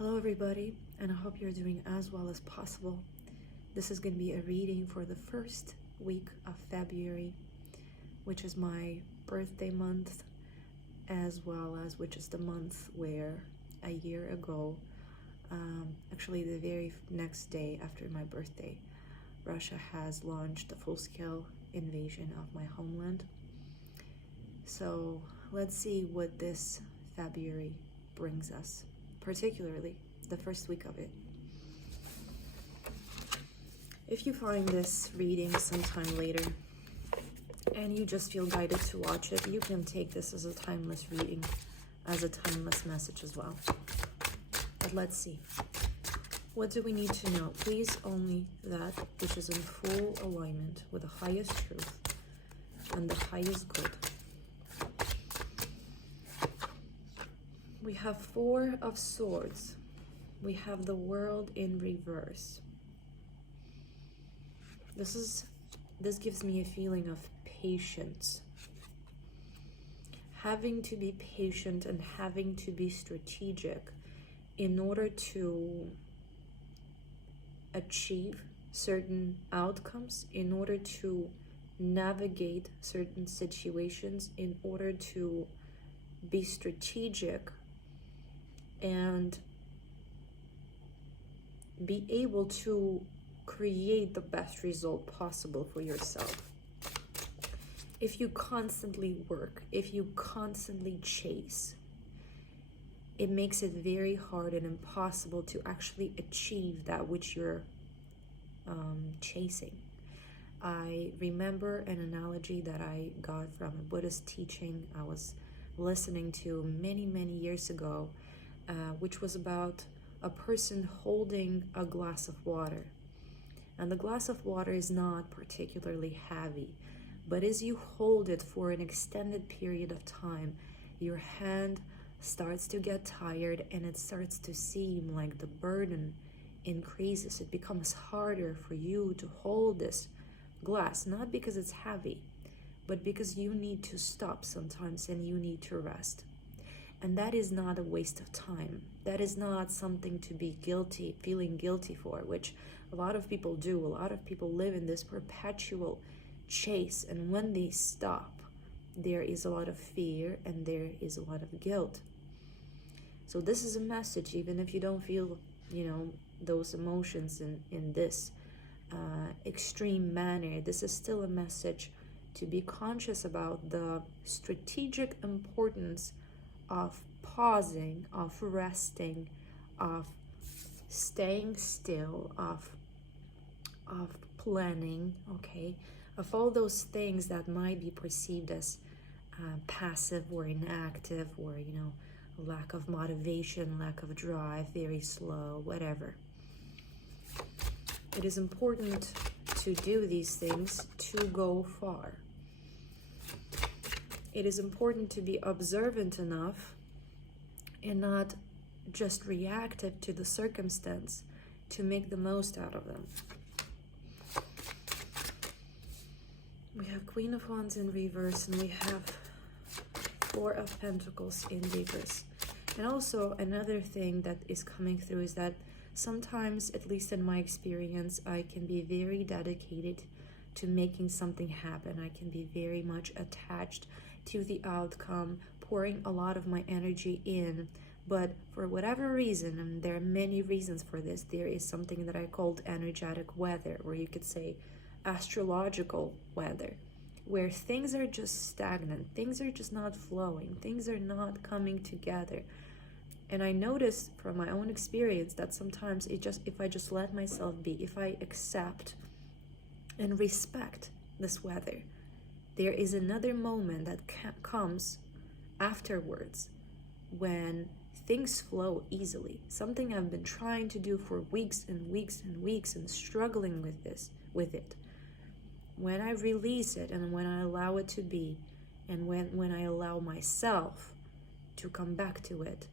Hello everybody, and I hope you're doing as well as possible. This is going to be a reading for the first week of February, which is my birthday month, as well as which is the month where a year ago, actually the very next day after my birthday, Russia has launched a full-scale invasion of my homeland. So let's see what this February brings us, particularly the first week of it. If you find this reading sometime later and you just feel guided to watch it, you can take this as a timeless reading, as a timeless message as well. But let's see. What do we need to know? Please only that which is in full alignment with the highest truth and the highest good. We have Four of Swords. We have the World in reverse. This gives me a feeling of patience. Having to be patient and having to be strategic in order to achieve certain outcomes, in order to navigate certain situations, in order to be strategic and be able to create the best result possible for yourself. If you constantly work, if you constantly chase, it makes it very hard and impossible to actually achieve that which you're chasing. I remember an analogy that I got from a Buddhist teaching I was listening to many years ago, which was about a person holding a glass of water. And the glass of water is not particularly heavy, but as you hold it for an extended period of time, your hand starts to get tired and it starts to seem like the burden increases. It becomes harder for you to hold this glass, not because it's heavy, but because you need to stop sometimes and you need to rest. And that is not a waste of time. That is not something to be feeling guilty for, which a lot of people do. A lot of people live in this perpetual chase, and when they stop, there is a lot of fear and there is a lot of guilt. So this is a message, even if you don't feel, those emotions in this extreme manner, this is still a message to be conscious about the strategic importance of pausing, of resting, of staying still, of planning, okay, of all those things that might be perceived as passive or inactive, or lack of motivation, lack of drive, very slow, whatever. It is important to do these things to go far. It is important to be observant enough and not just reactive to the circumstance to make the most out of them. We have Queen of Wands in reverse and we have Four of Pentacles in reverse. And also another thing that is coming through is that sometimes, at least in my experience, I can be very dedicated to making something happen. I can be very much attached to the outcome, pouring a lot of my energy in, but for whatever reason, and there are many reasons for this, there is something that I called energetic weather, or you could say astrological weather, where things are just stagnant, things are just not flowing, things are not coming together. And I noticed from my own experience that sometimes if I just let myself be, if I accept and respect this weather, there is another moment that comes afterwards when things flow easily. Something I've been trying to do for weeks and weeks and weeks and struggling with it. When I release it and when I allow it to be, and when I allow myself to come back to it,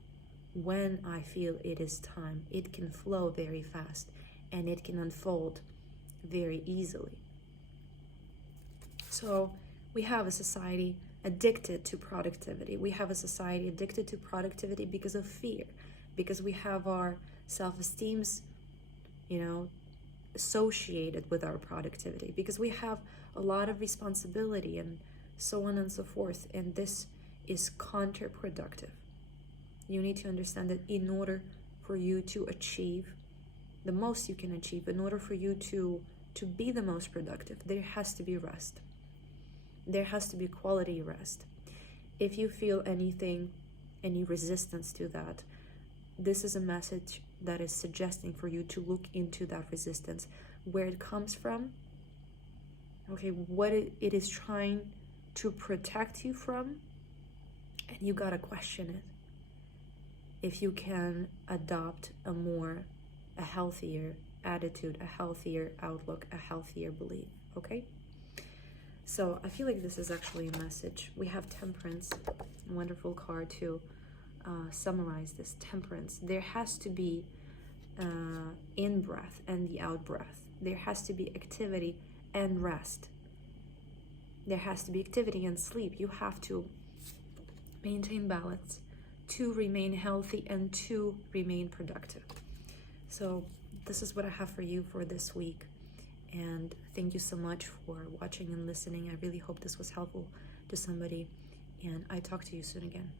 when I feel it is time, it can flow very fast and it can unfold very easily. So we have a society addicted to productivity. We have a society addicted to productivity because of fear, because we have our self-esteems, you know, associated with our productivity, because we have a lot of responsibility and so on and so forth, and this is counterproductive. You need to understand that in order for you to achieve the most you can achieve, in order for you to be the most productive, there has to be rest. There has to be quality rest. If you feel anything, any resistance to that, this is a message that is suggesting for you to look into that resistance, where it comes from, okay, what it is trying to protect you from, and you gotta question it. If you can adopt a healthier attitude, a healthier outlook, a healthier belief, okay? So I feel like this is actually a message. We have Temperance, a wonderful card to summarize this. Temperance. There has to be in-breath and the out-breath. There has to be activity and rest. There has to be activity and sleep. You have to maintain balance to remain healthy and to remain productive. So this is what I have for you for this week. And thank you so much for watching and listening. I really hope this was helpful to somebody. And I talk to you soon again.